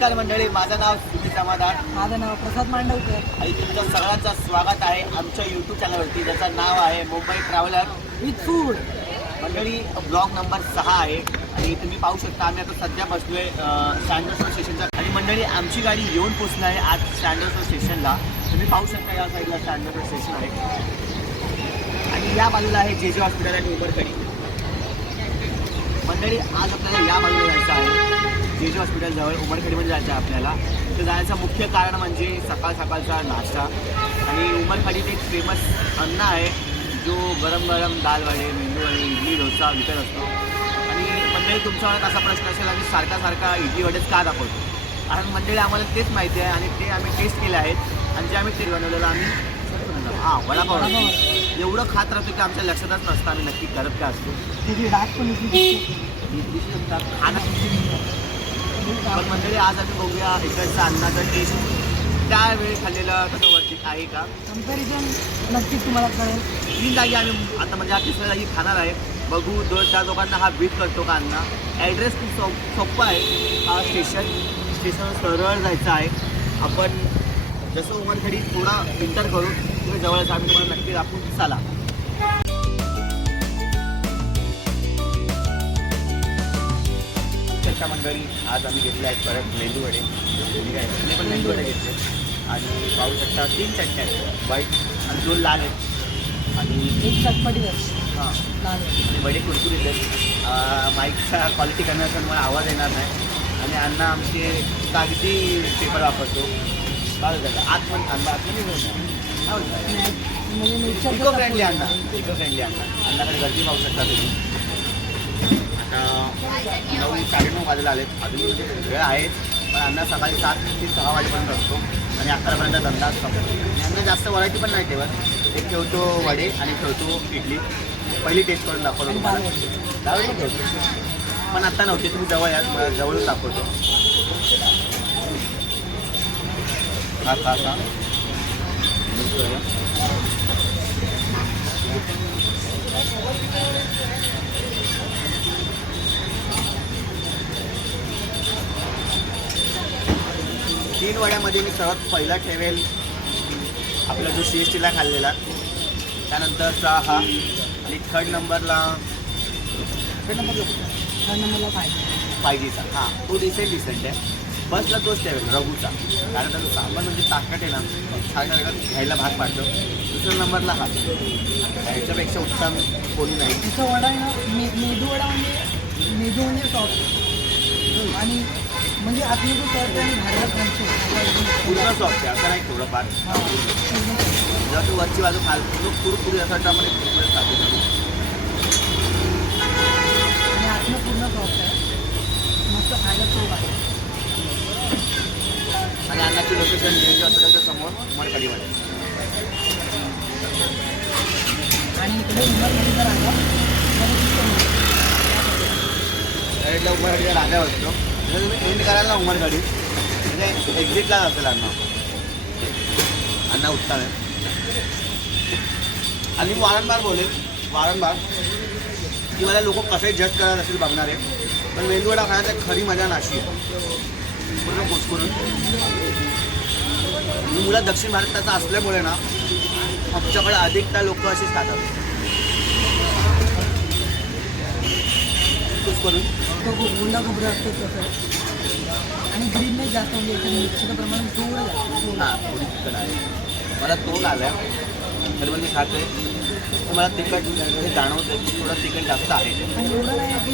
नमस्कार मंडळी, माझं नाव सुमित समाधान. माझं नाव प्रसाद मांडवकर आणि तुमचं सगळ्यांचं स्वागत आहे आमच्या यूट्यूब चॅनलवरती, ज्याचं नाव आहे मुंबई ट्रॅव्हलर विथ फूड. मंडळी. ब्लॉग नंबर 6 आहे आणि तुम्ही पाहू शकता आम्ही आता सध्या बसलोय स्टँडर्ड स्टेशनच्या. आणि मंडळी आमची गाडी येऊन पोचली आहे आज स्टँडर्ड स्टेशनला. तुम्ही पाहू शकता या साईडला स्टँडर्ड स्टेशन आहे आणि या बाजूला आहे जे हॉस्पिटल आणि उमरकडी. मंडळी आज आपल्याला या बाजूला जायचं आहे, जे हॉस्पिटल जवळ उमरखेडमध्ये जायचं आहे आपल्याला. तर जाण्याचं मुख्य कारण म्हणजे सकाळ सकाळचा नाश्ता आणि उमरखेडीत एक फेमस अन्न आहे जो गरम गरम दाल वडे, मेंदू वडे, इडली, डोसा विकत असतो. आणि मंडळी तुमच्या मनात असा प्रश्न असेल आम्ही सारखा इडली वडेच का दाखवतो, कारण मंडळी आम्हाला तेच माहिती आहे आणि ते आम्ही टेस्ट केले आहेत. आणि जे आम्ही ते बनवलेलं आम्ही वडापाव एवढं खात राहतो की आमच्या लक्षातच नसतं आम्ही नक्की करत काय असतो. त्याची डाक पण खाणं. पण मंडळी आज आम्ही बघूया इकडचा अन्नाचा टेस्ट त्यावेळी खाल्लेलं तसं वरती आहे का. कम्पॅरिझन नक्कीच तुम्हाला कळेल. 3 जागी आम्ही आता म्हणजे हा 3ऱ्या जागी खाणार आहे. बघू त्या दोघांना हा बीट करतो का अन्न. ॲड्रेस खूप सोपं आहे. हा स्टेशनवर सरळ जायचं आहे. आपण जसं उमरखेडी थोडा इंटर करून तुम्ही जवळच आम्ही तुम्हाला नक्की दाखवून चला. मंडळी आज आम्ही घेतले आहेत परत मेंदू वडे. मी पण मेंदू वडे घेतले आणि पाहू शकता 3 चटण्या आहेत, व्हाईट आणि 2 लाल आहेत आणि एक चटपटी हां लाल आणि वडे कुरकुरीत आहेत. माईकचा क्वालिटी करण्याचा मला आवाज येणार नाही. आणि अन्न आमचे कागदी पेपर वापरतो. चालू झालं आतमध्ये म्हणजे इको फ्रेंडली अन्न. अन्नाकडे गर्दी पाहू शकता तुम्ही. आता 9 साडेनऊ वाजला आलेत. अजून म्हणजे वेळ आहेच, पण अन्न सकाळी 7 ते 6 वाजेपर्यंत असतो आणि 11पर्यंत धंदा असतो. आणि अन्न जास्त व्हरायटी पण नाही ठेवत. एक ठेवतो वडे आणि ठेवतो इडली. पहिली टेस्ट करून दाखवतो तुम्हाला. डाळ पण ठेवतो, पण आत्ता नव्हते. तुम्ही जवळ यात जवळच दाखवतो. खा 3 वड्यामध्ये मी सर्वात पहिला ठेवेल आपला जो CSTला खाल्लेला, त्यानंतरचा हा आणि थर्ड नंबरला पाहिजेचा. हां तो डिसेंट आहे. बसला तोच ठेवेल रघूचा, कारण त्याचं सामान म्हणजे ताकद आहे ना, सारखं घ्यायला भाग पाडतो. दुसऱ्या नंबरला हा, ह्याच्यापेक्षा उत्तम कोणी नाही. तिचा वडा आहे ना, मेदू वडा म्हणजे सॉफ्ट आणि म्हणजे आतमध्ये जो सॉफ्ट आहे आणि बाहेरला क्रंची पूर्ण सॉफ्ट आहे, असं नाही थोडंफार. जेव्हा तू वरची बाजू खाल पुरी असा वाटतं कुरकुरीत खातो आणि आतनं पूर्ण सॉफ्ट आहे. मस्त खायला चव आहे. आणि अन्नाची लोकेशन जे हॉस्पिटलच्या समोर उमरखेडीमध्ये. आणि इकडे उमरखेडी जर आला डायरेक्टला उमरखेडीचा राजा असतो. जर तुम्ही एंड करायला ना उमरखेडी म्हणजे एक्झिटलाच असेल अन्न उत्तम आहे. आणि मी वारंवार की मला लोक कसे जज करत असेल बघणारे, पण मेंदूवडा खाण्याची खरी मजा नाशी आहे. पूर्ण कुचकुरून. मी मुलं दक्षिण भारताचा असल्यामुळे ना आमच्याकडे अधिकता लोक अशीच खातात कुचकुरून. तो गुंडा खोबरं असतो तसं आणि ग्रीननेस जास्त म्हणजे याचं मिरचीचं प्रमाण थोडं जास्त. हां थोडी तिखट आहे. मला तोंड आलं आहे तरी पण मी खाते. तर मला तिखट हे जाणवतं की थोडं तिखट जास्त आहे. आणि एवढं नाही की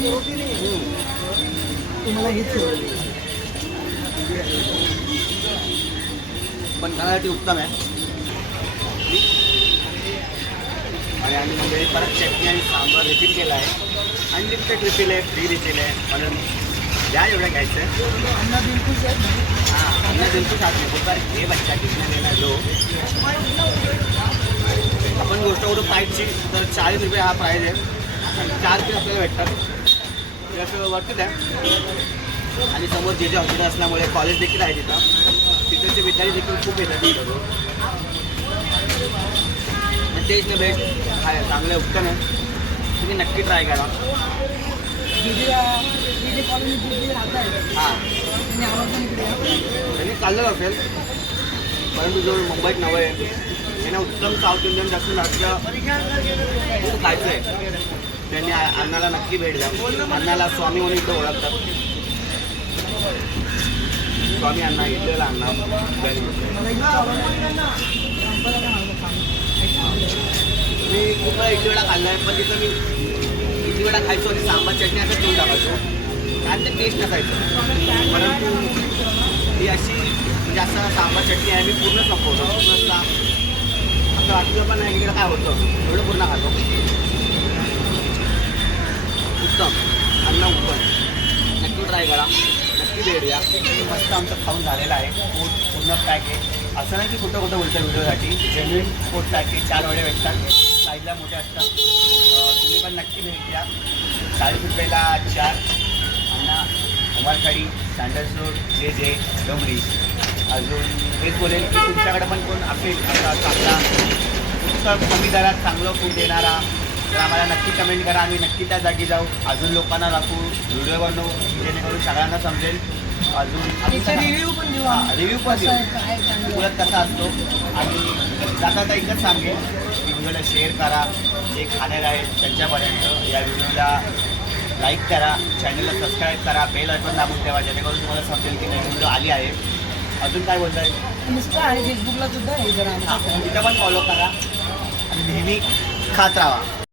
तुम्हाला हेच पण खाण्यासाठी उत्तम आहे. आणि आम्ही म्हणजे परत चटणी आणि सांबार रिपीट केला आहे. अनलिमिटेड रिफिल आहे, फ्री रिफिल आहे. म्हणून ज्या एवढं घ्यायचं आहे. अन्ना बिलकुल हाँ अन्ना बिलकुल साथ में बोलता ये बच्चा कितना लेना लो. आपण गोष्ट करू प्राईजची तर 40 रुपये हा प्राईज आहे आणि 4 पीस आपल्याला भेटतात. असं वर्थ आहे. आणि समोर जे हॉस्पिटल असल्यामुळे कॉलेज देखील आहे तिथलचे विद्यार्थी देखील खूप येतात. टेस्ट बेस्ट आहे, चांगलं उत्तम आहे. तुम्ही नक्की ट्राय करा. जे कॉलनी जे राहत आहे हां त्यांनी आवर्जून इकडे यावं. त्यांनी चाललं असेल, परंतु जो मुंबईत नवं आहे त्यांना उत्तम साऊथ इंडियन दक्षिण राज्य खूप खायचं आहे. त्यांनी अण्णाला नक्की भेट द्या. अण्णाला स्वामी म्हणून इथं ओळखतात. स्वामी अण्णा इथलेला अण्णा मला इकडे चालवलं मी खूप वेळा इडली वडा खाल्ला आहे, पण तिथं मी इडली वडा खायचो आणि सांबार चटणी असं ठेवून टाकायचो. कारण ते टेस्ट नसायचं. परंतु ही अशी म्हणजे असं सांबार चटणी आहे, मी पूर्ण संपवलं. पूर्ण असं वाटलं पण नाही इकडे काय होतं, एवढं पूर्ण खातो. उत्तम अन्न उत्तम, नक्की ट्राय करा, नक्की भेट द्या. मस्त आमचं खाऊन झालेलं आहे. पोट पूर्ण पॅक आहे. असं नाही की कुठं कुठं बोलतं व्हिडिओसाठी. जेन्युइन पोट पॅक आहे. 4 वडे भेटतात, साईजला मोठे असतात. तुम्ही पण नक्की भेट द्या. 40 रुपयाला 4. अण्णा उमरखाडी, सँडल्स रोड, जे डोंगरी. अजून हेच बोलेल की तुमच्याकडे पण कोण असेल असा चांगला पुस्तक कमी दरात चांगलं फूड देणारा तर आम्हाला नक्की कमेंट करा. आम्ही नक्की त्या जागी जाऊ, अजून लोकांना दाखवू, व्हिडिओ बनवू, जेणेकरून सगळ्यांना समजेल. अजून रिव्ह्यू पण देऊ रिव्ह्यू पण देऊ काय चांगलं उलट कसा असतो. आणि जाता एकच सांगेल की व्हिडिओला शेअर करा. जे खाणार आहेत त्यांच्यापर्यंत या व्हिडिओला लाईक करा, चॅनलला सबस्क्राईब करा, बेल आयकॉन दाबून ठेवा, जेणेकरून तुम्हाला समजेल की नवीन व्हिडिओ आली आहे. अजून काय बोलताय? इंस्टा आणि फेसबुकला सुद्धा हे जरा हां तिथं पण फॉलो करा आणि नेहमी खात राहा.